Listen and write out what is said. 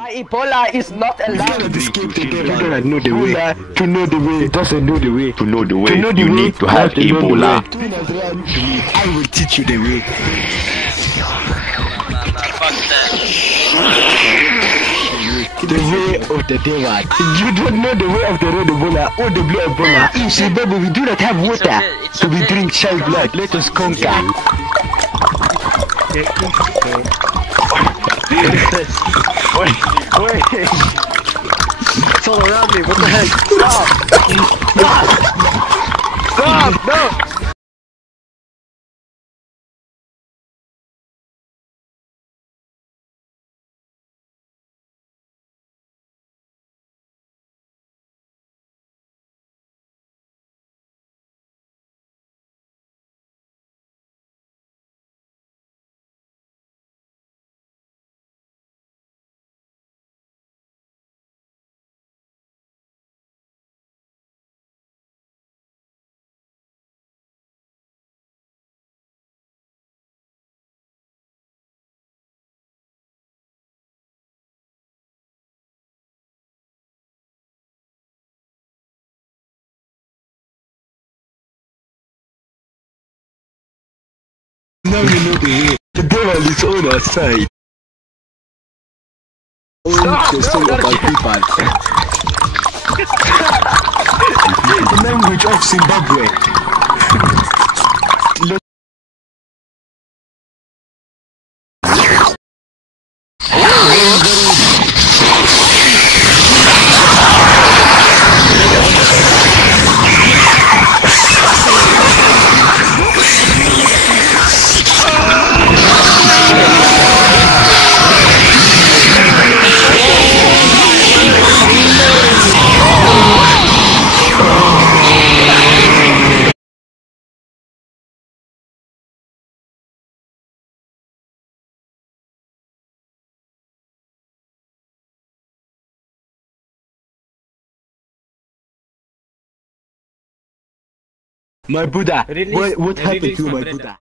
My Ebola is not allowed. You cannot escape the devil. You cannot know the way. To know the way. It doesn't know the way. To know the way, To know the you way, need to have you have to know the Ebola. I will teach you the way. The way of the devil. You don't know the way of the red Ebola or the blue Ebola. You see, baby, we do not have water, so we drink child blood. Let us conquer. Wait. It's all around me. What the heck? Stop! Stop! No! Now you know the way. The devil is on our side. Stop! The soul of our people. The language of Zimbabwe. My Buddha, Release- what happened release to my my brother. Buddha?